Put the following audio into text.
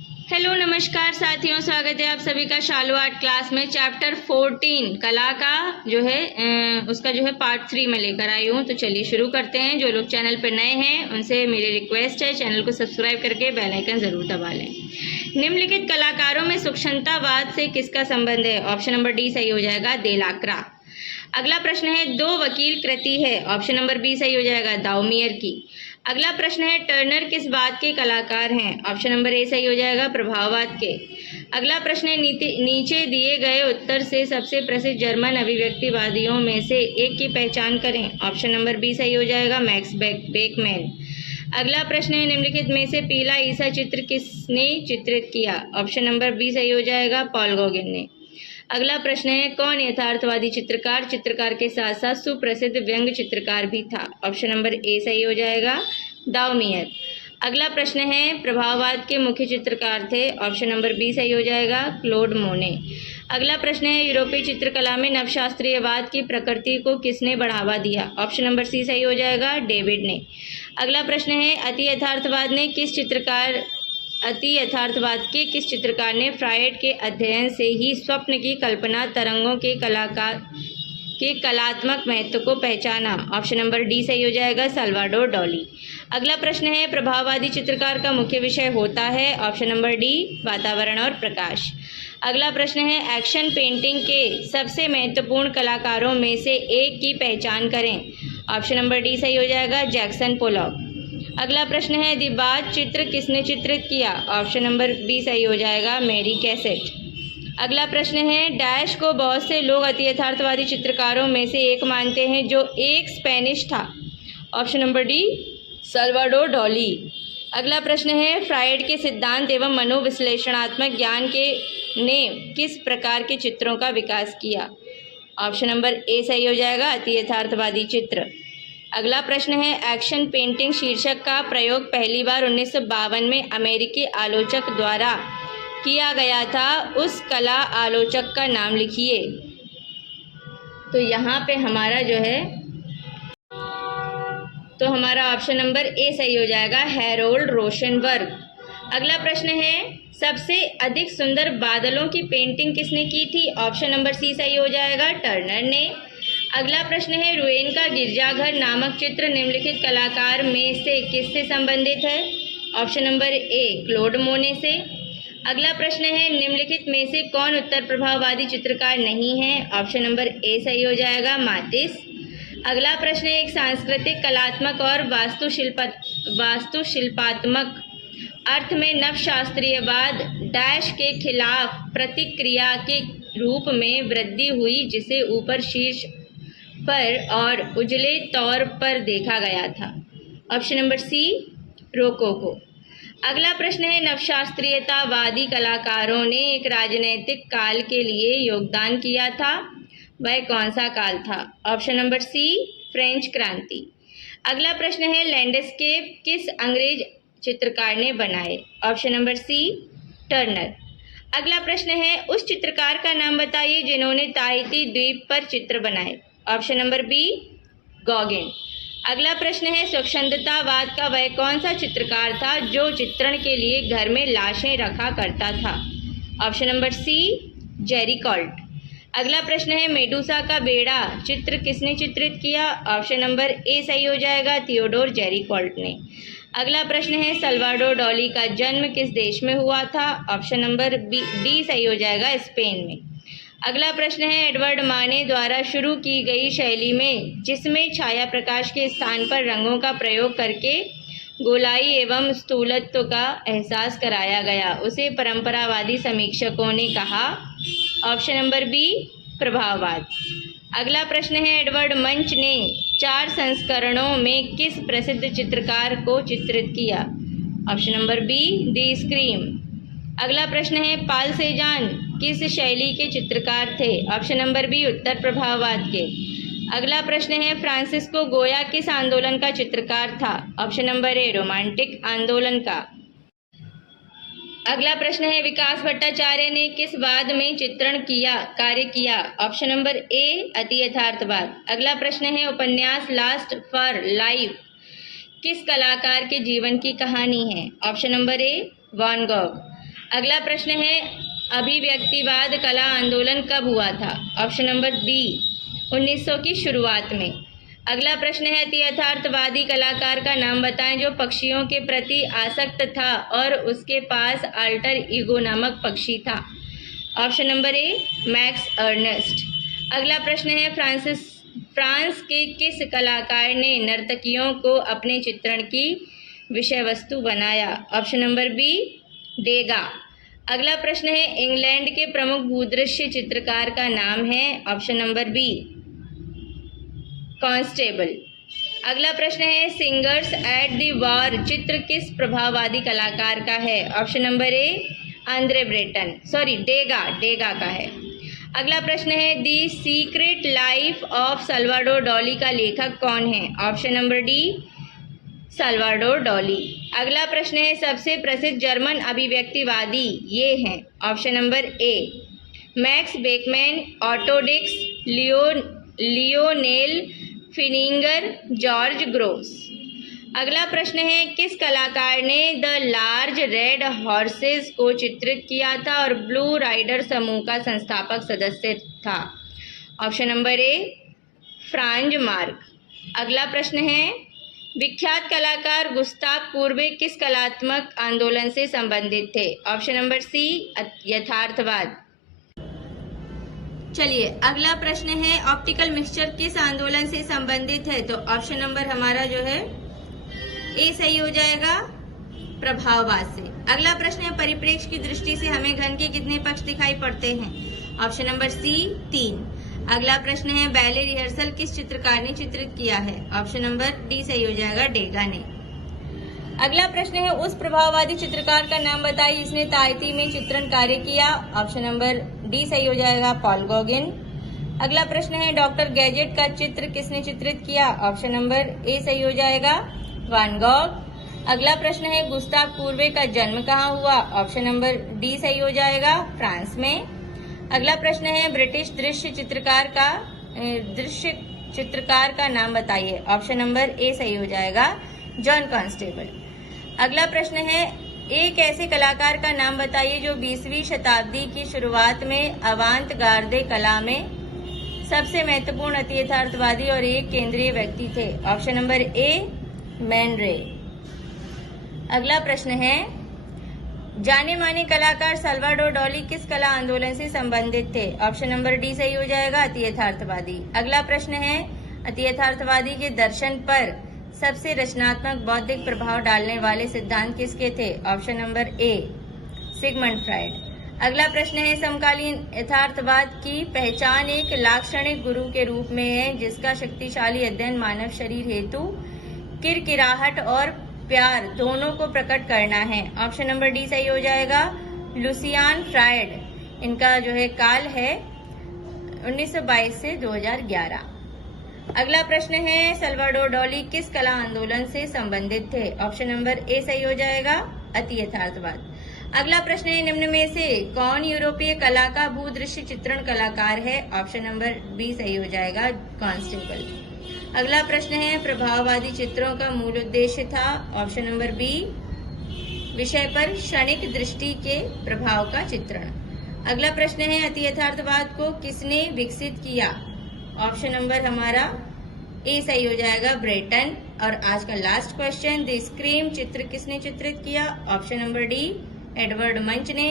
Hello नमस्कार साथियों, स्वागत है आप सभी का शालू आर्ट क्लास में। चैप्टर 14 कला का जो है उसका जो है पार्ट 3 में लेकर आई हूँ। तो चलिए शुरू करते हैं। जो लोग चैनल पर नए हैं उनसे मेरी रिक्वेस्ट है, चैनल को सब्सक्राइब करके बेल आइकन जरूर दबा लें। निम्नलिखित कलाकारों में सूक्ष्मतावाद से किसका संबंध है? ऑप्शन नंबर डी सही हो जाएगा, देलाक्रा। अगला प्रश्न है, दो वकील कृति है। ऑप्शन नंबर बी सही हो जाएगा, दाउमियर की। अगला प्रश्न है, टर्नर किस बात के कलाकार हैं? ऑप्शन नंबर ए सही हो जाएगा, प्रभाववाद के। अगला प्रश्न है, नीचे दिए गए उत्तर से सबसे प्रसिद्ध जर्मन अभिव्यक्तिवादियों में से एक की पहचान करें। ऑप्शन नंबर बी सही हो जाएगा, मैक्स बेकमैन। अगला प्रश्न है, निम्नलिखित में से पीला ईसा चित्र किसने चित्रित किया? ऑप्शन नंबर बी सही हो जाएगा, पॉल गॉगिन ने। अगला प्रश्न है, कौन यथार्थवादी चित्रकार के साथ साथ सुप्रसिद्ध व्यंग्य चित्रकार भी था? ऑप्शन नंबर ए सही हो जाएगा, दाउमियर। अगला प्रश्न है, प्रभाववाद के मुख्य चित्रकार थे? ऑप्शन नंबर बी सही हो जाएगा, क्लोड मोने। अगला प्रश्न है, यूरोपीय चित्रकला में नवशास्त्रीयवाद की प्रकृति को किसने बढ़ावा दिया? ऑप्शन नंबर सी सही हो जाएगा, डेविड ने। अगला प्रश्न है, अति यथार्थवाद के किस चित्रकार ने फ्रायड के अध्ययन से ही स्वप्न की कल्पना तरंगों के कलात्मक महत्व को पहचाना? ऑप्शन नंबर डी सही हो जाएगा, साल्वाडोर डॉली। अगला प्रश्न है, प्रभाववादी चित्रकार का मुख्य विषय होता है? ऑप्शन नंबर डी, वातावरण और प्रकाश। अगला प्रश्न है, एक्शन पेंटिंग के सबसे महत्वपूर्ण कलाकारों में से एक की पहचान करें। ऑप्शन नंबर डी सही हो जाएगा, जैक्सन पोलॉक। अगला प्रश्न है, द बाज चित्र किसने चित्रित किया? ऑप्शन नंबर बी सही हो जाएगा, मैरी कैसेट। अगला प्रश्न है, डैश को बहुत से लोग अति यथार्थवादी चित्रकारों में से एक मानते हैं जो एक स्पेनिश था। Option number D, Salvador Dali. अगला प्रश्न है, फ्रायड के सिद्धांत एवं मनोविश्लेषणात्मक ज्ञान ने किस प्रकार के चित्रों का विकास किया? ऑप्शन नंबर ए सही हो जाएगा, अति यथार्थवादी चित्र। अगला प्रश्न है, एक्शन पेंटिंग शीर्षक का प्रयोग पहली बार 1952 में अमेरिकी आलोचक द्वारा किया गया था। उस कला आलोचक का नाम लिखिए। तो यहाँ पे हमारा जो है हमारा ऑप्शन नंबर ए सही हो जाएगा, हैरोल्ड रोशनबर्ग। अगला प्रश्न है, सबसे अधिक सुंदर बादलों की पेंटिंग किसने की थी? ऑप्शन नंबर सी सही हो जाएगा, टर्नर ने। अगला प्रश्न है, रुएन का गिरजाघर नामक चित्र निम्नलिखित कलाकार में से किससे संबंधित है? ऑप्शन नंबर ए, क्लोड मोने से। अगला प्रश्न है, निम्नलिखित में से कौन उत्तर प्रभाववादी चित्रकार नहीं है? ऑप्शन नंबर ए सही हो जाएगा, मातिस। अगला प्रश्न है, एक सांस्कृतिक कलात्मक और वास्तुशिल्पात्मक अर्थ में नवशास्त्रीयवाद डैश के खिलाफ प्रतिक्रिया के रूप में वृद्धि हुई जिसे ऊपर शीर्ष पर और उजले तौर पर देखा गया था। Option number C, rococo. अगला प्रश्न है, नवशास्त्रीयतावादी कलाकारों ने एक राजनीतिक काल के लिए योगदान किया था, वह कौन सा काल था? ऑप्शन नंबर सी, फ्रेंच क्रांति। अगला प्रश्न है, लैंडस्केप किस अंग्रेज चित्रकार ने बनाए? Option number C, Turner. अगला प्रश्न है, उस चित्रकार का नाम बताइए जिन्होंने ताहिती द्वीप पर चित्र बनाए। Option number B, Gauguin. अगला प्रश्न है, स्वच्छंदतावाद का वह कौन सा चित्रकार था जो चित्रण के लिए घर में लाशें रखा करता था? Option number C, Gericault. अगला प्रश्न है, मेडूसा का बेड़ा चित्र किसने चित्रित किया? ऑप्शन नंबर ए सही हो जाएगा, थियोडोर जेरिकॉल्ट ने। अगला प्रश्न है, साल्वाडोर डॉली का जन्म किस देश में हुआ था? ऑप्शन नंबर डी सही हो जाएगा, स्पेन में। अगला प्रश्न है, एडवर्ड माने द्वारा शुरू की गई शैली में जिसमें छाया प्रकाश के स्थान पर रंगों का प्रयोग करके गोलाई एवं स्थूलत्व का एहसास कराया गया, उसे परंपरावादी समीक्षकों ने कहा। ऑप्शन नंबर बी, प्रभाववाद। अगला प्रश्न है, एडवर्ड मंच ने 4 संस्करणों में किस प्रसिद्ध चित्रकार को चित्रित किया? Option number B, the Scream. अगला प्रश्न है, पाल सेजान किस शैली के चित्रकार थे? ऑप्शन नंबर बी, उत्तर प्रभाववाद के। अगला प्रश्न है, फ्रांसिस्को गोया किस आंदोलन का चित्रकार था? ऑप्शन नंबर ए, रोमांटिक आंदोलन का। अगला प्रश्न है, विकास भट्टाचार्य ने किस वाद में चित्रण कार्य किया? ऑप्शन नंबर ए, अति यथार्थवाद। अगला प्रश्न है, उपन्यास लास्ट फॉर लाइफ किस कलाकार के जीवन की कहानी है? Option number A, van Gogh. अगला प्रश्न है, अभिव्यक्तिवाद कला आंदोलन कब हुआ था? ऑप्शन नंबर बी 1900 की शुरुआत में। अगला प्रश्न है, यथार्थवादी कलाकार का नाम बताएं जो पक्षियों के प्रति आसक्त था और उसके पास अल्टर ईगो नामक पक्षी था। Option number A Max Ernst. अगला प्रश्न है, फ्रांस के किस कलाकार ने नर्तकियों को अपने चित्रण की विषय वस्तु बनाया? Option number B Degas. अगला प्रश्न है, इंग्लैंड के प्रमुख भूदृश्य चित्रकार का नाम है? Option number B Constable. अगला प्रश्न है, सिंगर्स एट द वॉर चित्र किस प्रभाववादी कलाकार का है? Option number A Andre Breton, Degas का है। अगला प्रश्न है, the secret life of Salvador Dali का लेखक कौन है? Option number D Salvador Dali. अगला प्रश्न है, सबसे प्रसिद्ध जर्मन अभिव्यक्तिवादी ये हैं? Option number A Max Beckmann, Otto Dix, Lyonel Feininger, George Grosz. अगला प्रश्न है, किस कलाकार ने द लार्ज रेड हॉर्सेस को चित्रित किया था और ब्लू राइडर समूह का संस्थापक सदस्य था? ऑप्शन नंबर ए फ्रांज मार्क। अगला प्रश्न है, विख्यात कलाकार गुस्ताव कुर्बे किस कलात्मक आंदोलन से संबंधित थे? ऑप्शन नंबर सी यथार्थवाद। चलिए अगला प्रश्न है, ऑप्टिकल मिक्सचर किस आंदोलन से संबंधित है? तो ऑप्शन नंबर हमारा जो है ए सही हो जाएगा, प्रभाववाद से। अगला प्रश्न है, परिप्रेक्ष्य की दृष्टि से हमें घन के कितने पक्ष दिखाई पड़ते हैं? Option number C 3। अगला प्रश्न है, बैले रिहर्सल किस चित्रकार ने चित्रित किया है? ऑप्शन नंबर डी सही हो जाएगा, डेगा ने। अगला प्रश्न है, उस प्रभाववादी चित्रकार का नाम बताइए जिसने ताइती में चित्रण कार्य किया? ऑप्शन नंबर डी सही हो जाएगा, पॉल गॉगिन। अगला प्रश्न है, डॉक्टर गैजेट का चित्र किसने चित्रित किया? ऑप्शन नंबर ए सही हो जाएगा, वान गॉग। अगला प्रश्न है, गुस्ताव कुर्बे का जन्म कहाँ हुआ? ऑप्शन नंबर डी सही हो जाएगा, फ्रांस में। अगला प्रश्न है, ब्रिटिश दृश्य चित्रकार का नाम बताइए? ऑप्शन नंबर ए सही हो जाएगा, जॉन कांस्टेबल। अगला प्रश्न है, एक ऐसे कलाकार का नाम बताइए जो 20वीं शताब्दी की शुरुआत में अवांत गार्दे कला में सबसे महत्वपूर्ण अति यथार्थवादी और एक केंद्रीय व्यक्ति थे? ऑप्शन नंबर ए मैन रे। अगला प्रश्न है, जाने माने कलाकार साल्वाडोर डॉली किस कला आंदोलन से संबंधित थे? ऑप्शन नंबर डी सही हो जाएगा, अति यथार्थवादी। अगला प्रश्न है, अति यथार्थवादी के दर्शन पर सबसे रचनात्मक बौद्धिक प्रभाव डालने वाले सिद्धांत किसके थे? ऑप्शन नंबर ए सिगमंड फ्राइड। अगला प्रश्न है, समकालीन यथार्थवाद की पहचान एक लाक्षणिक गुरु के रूप में है जिसका शक्तिशाली अध्ययन मानव शरीर हेतु किरकिराहट और प्यार दोनों को प्रकट करना है? ऑप्शन नंबर डी सही हो जाएगा, लुसियान फ्राइड। इनका जो है काल है 1922 से 2011। अगला प्रश्न है, साल्वाडोर डॉली किस कला आंदोलन से संबंधित थे? ऑप्शन नंबर ए सही हो जाएगा, अति यथार्थवाद। अगला प्रश्न है, निम्न में से कौन यूरोपीय कला का भूदृश्य चित्रण कलाकार है? ऑप्शन नंबर बी सही हो जाएगा, कॉन्स्टेबल। अगला प्रश्न है, प्रभाववादी चित्रों का मूल उद्देश्य था? ऑप्शन नंबर बी विषय पर क्षणिक दृष्टि के प्रभाव का चित्रण। अगला प्रश्न है, अति यथार्थवाद को किसने विकसित किया? ऑप्शन नंबर हमारा ए सही हो जाएगा, ब्रेटन। और आज का लास्ट क्वेश्चन, द स्क्रीम चित्र किसने चित्रित किया? ऑप्शन नंबर डी एडवर्ड मंच ने।